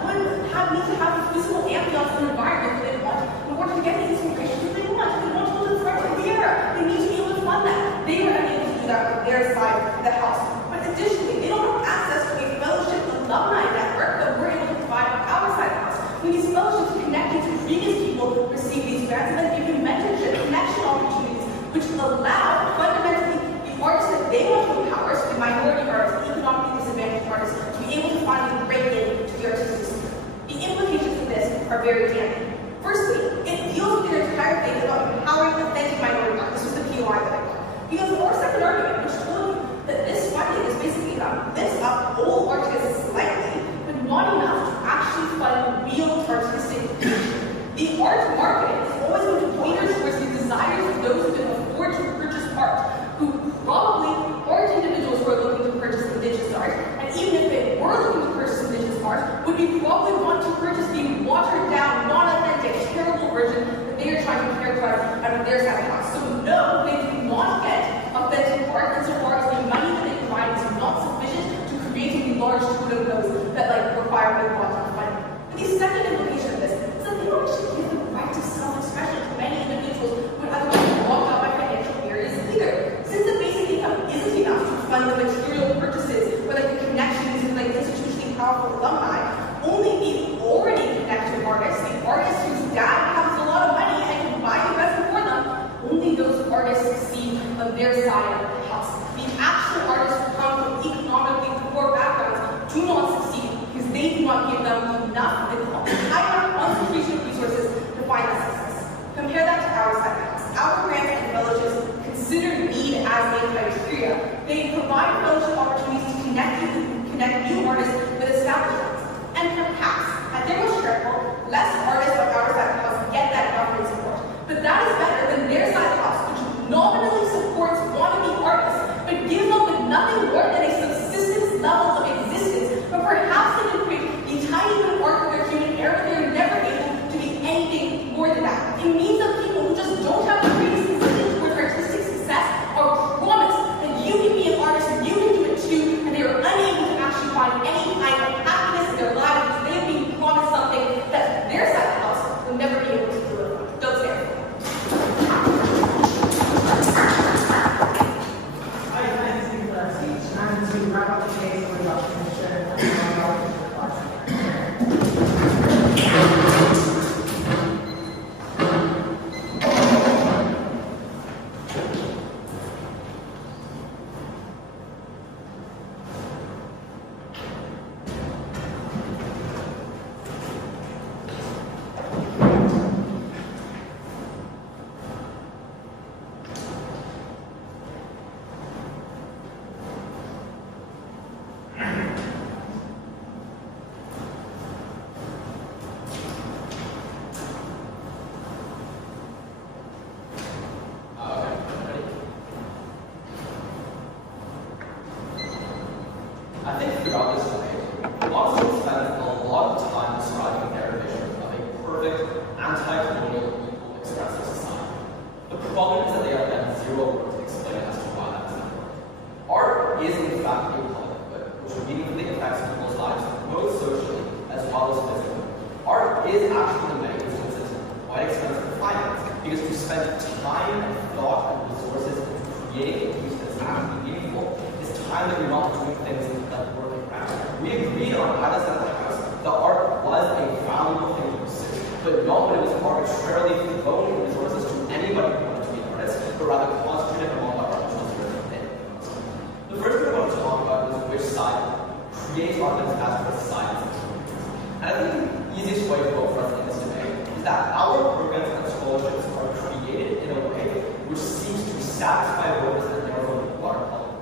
a physical ambiance and environment that they want in order to get these inspirations that they want. If they want to go to the French Riviera, they need to be able to fund that. They are unable to do that with their side of the house. But additionally, they don't have access to a fellowship alumni network that we're able to provide on our side of the house. We need fellowships connecting to previous people who receive these grants and then giving mentorship, connection opportunities, which allow fundamentally the artists that they want to empower, so the minority artists, the economically disadvantaged artists, to be able to finally break into the artistic system. The implications of this are very damning. Firstly, it deals with their entire thing about empowering authentic minority art. This was the POI that I got. Because our second argument, which told you that this funding is basically lifts up all artists slightly, but not enough to actually fund real artistic creation. The art market is always going to cater towards the desires of those who can afford to purchase art, who probably aren't individuals who are looking to purchase indigenous art, and even if they were looking to purchase indigenous art, would be probably want to purchase the watered-down, non-authentic, terrible version that they are trying to characterize out of their side of the house. So no, they do not get authentic art insofar as the money that they provide is not sufficient to create a large pool of those that like require a lot of money. But the second implication of this is that they don't actually give the right to self-expression to many individuals who would otherwise be locked out by financial barriers either. Since the basic income isn't enough to fund the material purchases or like the connections with like institutionally powerful alumni, only the already connected artists, the artists whose dad has a lot of money and can buy the resin for them, only those artists succeed on their side of the house. The actual artists who come from economically poor backgrounds do not succeed because they do not give them enough higher concentration of resources to find that success. Compare that to our side of the house. Our grants and fellowships consider need as a criteria. They provide fellowship opportunities to connect new artists with established ones. And perhaps, at their most critical, less artists on our side of the house get that government support. But that is better than their side of the house, which nominally supports wannabe artists, but gives them with nothing more than a subsistence level of existence. But perhaps they can create a tiny bit of art with their human hair, but they're never able to be anything more than that. It means that people who just don't have the predisposition towards artistic success are promised that you can be an artist and you can do it too, and they are unable to actually find any problem is that they have had zero words to explain as to why that is not working. Art is in fact a public good, which meaningfully affects people's lives, both socially as well as physically. Art is actually in many instances quite expensive to finance, because to spend time and thought and resources in creating a piece that's actually meaningful is time that you're not doing things like working around. We agreed on either side of the house that art was a valuable thing to pursue, but not when it was arbitrarily throwing resources to anybody who wanted to be an artist, but rather concentrated among our original spirit within. The first thing I want to talk about is which side creates art that is as for society. And I think the easiest way to go for us in this debate is that our programs and scholarships are created in a way which seeks to satisfy voters and therefore water public.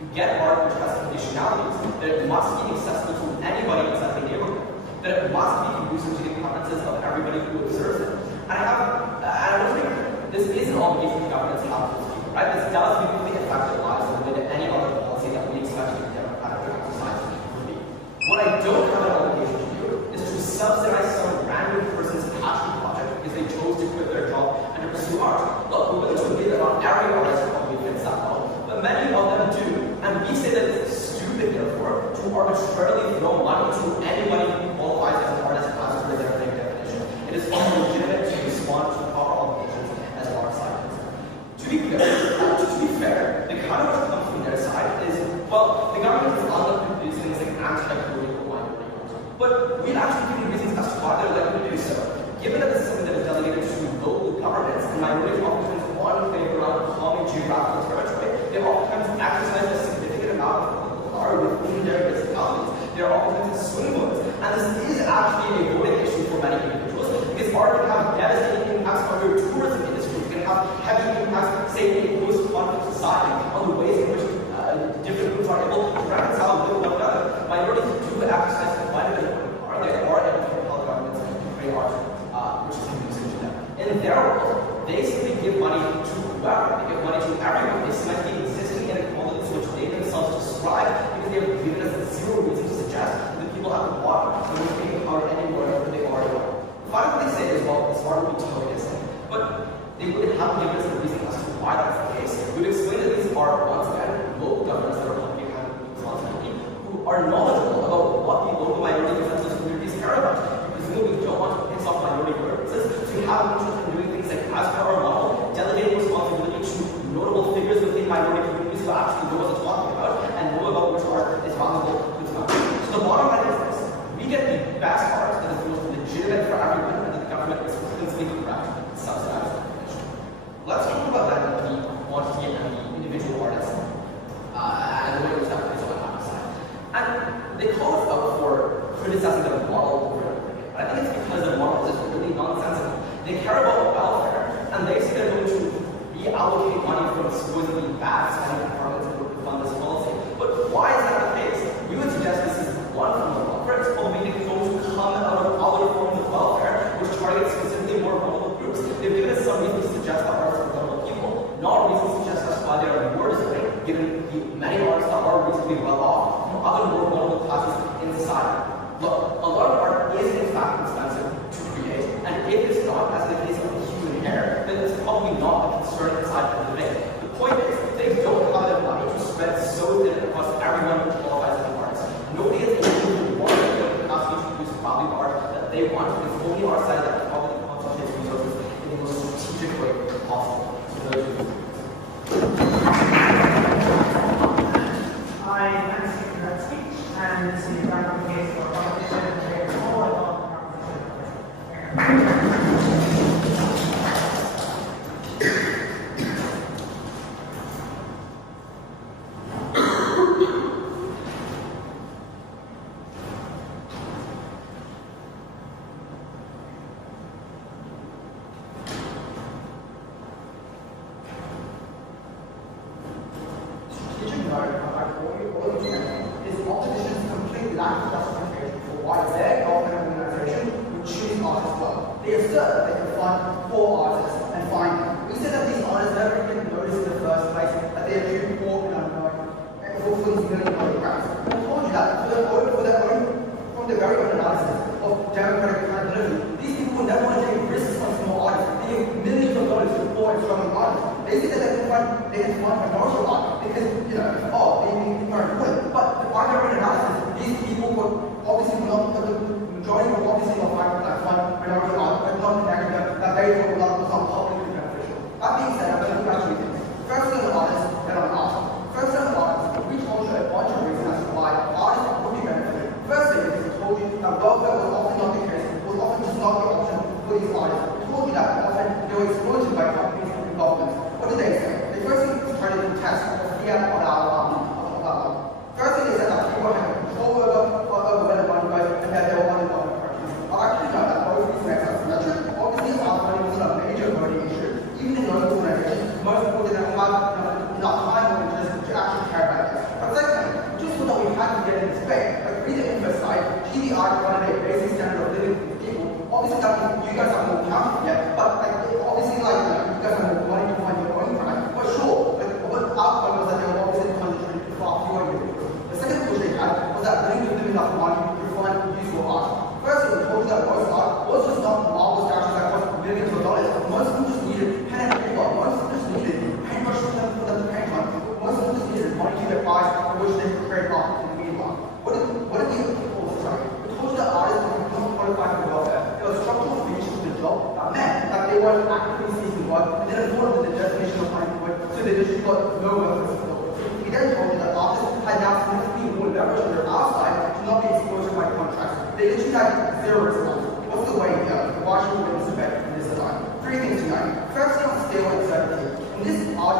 You get art which has conditionalities, that it must be accessible to anybody inside the neighborhood, that it must be conducive to the preferences of everybody who observes it. And I want to make this is an obligation governments have to do, right? This does meaningfully affect their lives in the way that any other policy that we expect to be democratic society would be. What I don't have an obligation to do is to subsidize some random person's passion project because they chose to quit their job and to pursue art. Look, we wouldn't agree that not every artist probably fits that model, but many of them do. And we say that it's stupid, therefore, to arbitrarily throw money to anybody who qualifies as an artist as per their own definition. It is far more legitimate to respond to proper obligations as art science. To be fair, the kind of what comes from their side is, well, the government is not looking to do things like anti-political minority groups. But we've actually given reasons as to why they're likely to do so. Given that this is something that is delegated to local governments, and minorities oftentimes want to play around common geographical territory, they oftentimes exercise a significant amount of political power within their municipalities. They are oftentimes swing votes. And this is actually a voting issue for many individuals, because art can have devastating impacts on your tourism industry. It can have heavy impacts, say, in a post-conflict society, on the ways in which different groups are able to reconcile with one another. Minorities do exercise quite a bit of power. They are able to propel governments and create art, which is conducive to them. In their world, they simply give money to whoever. They give money to everyone. They cement the existing inequalities which they themselves describe, because they have given us zero reason to suggest that people have the water and we're taking power anywhere wherever they are. The final thing they say is, well, this art would be totally insane. But they really haven't given us a reason as to why that's the case. We've explained that these are, once again, local governments that are public responsibility, who are knowledgeable about what the local minority defenseless communities care about. Presumably, we don't want to piss off minority purposes, so we have an interest in doing things like, as per our model, delegating responsibility to notable figures within minority communities who actually know what they're talking about and know about which art is valuable to the country. So the bottom line is this: we get the best art that is the most legitimate for everyone, and that the government is consistently correct and subsidized. Let's talk about that the quantity and the individual artists and the way in which that plays on the other side. And they call us out for criticizing the model over and over again. But I think it's because the model is really nonsensical. They care about welfare, and they say they're going to reallocate money from supposedly bad spending departments in order to fund this policy. But why is that the case? We would suggest this is one form of welfare. It's called making funds come out of other forms of welfare, which target specifically more vulnerable groups. They've given us some reasons to suggest that artists are vulnerable people, not reasons to suggest that's why they are more deserving, given the many artists that are reasonably well off from other more vulnerable classes in society. Look, a lot of art is in fact expensive to create, and if it's not, as in the case of the human hair, then it's probably not a concerning side of the debate. The point is, they don't have the money to spread so thin across everyone who qualifies as an artist. Nobody is able to want the capacity to produce quality art that they want, because only our side that probably concentrates resources in the most strategic way possible. I thank you for that speech, and this is back on the case for competition and all about competition. Is opposition's complete lack of justification for why their government organization would choose artists well. They assert that they can fund poor artists and find them. We said that these artists never even noticed in the first place that they are too poor and unknown for these million-dollar grants. I told you that from their very own analysis of democratic accountability, these people would never want to take risks on small artists. They give millions of dollars to poor and struggling artists. They say that they can fund minority art because, you know, they are good. But on their own analysis, these people would obviously not, the majority would obviously not fund minority art, but not connected that they will not become publicly beneficial. That being said, I'm going to do actually things. Firstly on the artists, then on the art. Firstly on the artists, we told you a bunch of reasons as to why artists would be benefited. Firstly, because we told you that welfare was often not the case, was often just not the option for these artists. We told you that often they were exploited by companies and governments. What did they say? They firstly started to test or fear on our Firstly, they said that people had control over where the money goes and that they were on the government parties. I actually know that both these mechanisms are true. Obviously, our money wasn't a major voting issue. Even in those organizations, most people didn't have enough time or interest to actually care about this. But secondly, just so that we had to get in this debate, like read the info side, GDR wanted a basic standard of living for people. Obviously, that means you guys have more counted yet, but like obviously, like you guys have more money to find your own crime. But sure, like what outcome was that they were obviously concentrated to far fewer individuals. The second push they had was that they didn't give them enough money to find useful art. Firstly, we told you that most art was just not marble statues that cost millions of dollars. Most of them just needed pen and paper. Most of them just needed paintbrushes for them to paint on. Most of them just needed money to get by for which they could create art in the meanwhile. What did we sorry? We told you that artists were not qualified for welfare. There was structural features to the job that meant that they weren't actively seeking work and didn't fall under the definition of unemployed, so they just got no welfare support. We then told you that artists had now significantly more leverage on their outside to not be exposed by contracts. They literally had zero response. What's the way here? Why should we witness effect in this line? Three things to know. Firstly, on scale and certainty. In this art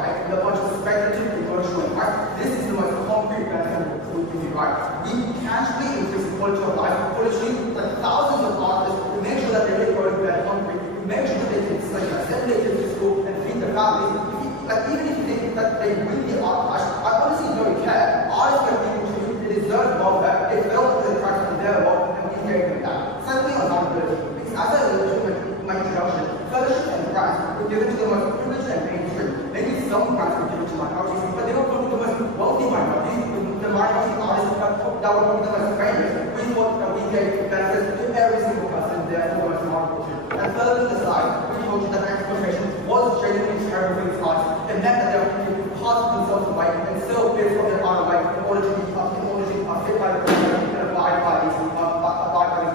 right, with a bunch of speculative emotional impact, this is the most concrete benefit we can do, right? We tangibly increase the quality of life for literally like thousands of artists to make sure that they live for their hungry, to make sure that they can send their kids to school and feed their families. Like even if you think that they will be art clash, I honestly don't care. Artists are people to they deserve welfare, they felt that they tried to do their work and we gave them that. Secondly on accountability, because as I alluded to in my introduction, fellowship and grants were given to the most privileged and mainstream. Maybe some grants were given to minorities, but they were from the most wealthy minorities, the minority artists that were from the most famous. We thought that we gave benefits to every single person, therefore most remarkable too. And further to the side, we told you that exploitation was genuinely terrible for these artists. It meant that they were people who passed themselves away and still bid from their art away in order to be fit by the government and abide by these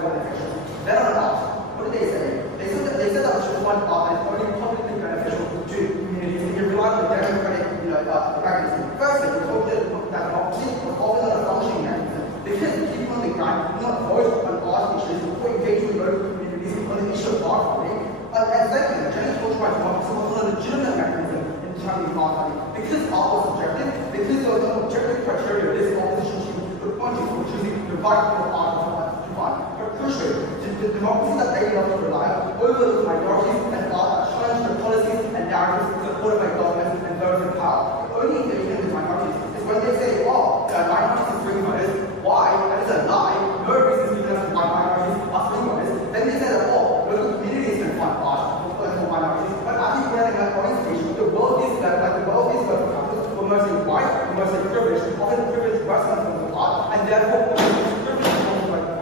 organizations. Then on art, what did they say? They said that we should fund art that is only publicly beneficial to communities and can rely on the democratic mechanism. Firstly, we told you that democracy was always on a functioning mechanism because people on the ground do not vote on art issues or engage with local communities on the issue of art funding. And secondly, the Chinese culture by democracy was a legitimate mechanism in determining art funding. Because art was subjective, because there was no objective criteria this opposition team could point to for choosing the right kind of art to fund. But crucially, the democracy that they love to rely on overlooks minorities and art that challenge the policies and narratives supported by governments and those in power. The only engagement with minorities is when they say, minorities are free riders. Why? That is a lie. No reason to because why minorities are free riders. Then they say that, local communities can fund art for minorities. But actually, when they have orange speech, the world is that, like the world is that for mostly white, for mostly privileged, often privileged Western forms of art, and therefore privileged forms of white art.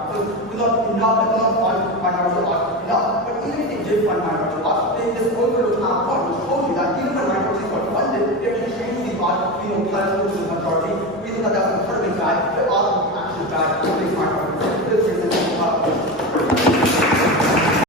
Not fund minority art enough. But even if they did fund minority art, they just overlooked our point, which told you that even when minorities got funded, they exchanged the art between more colorful to the majority.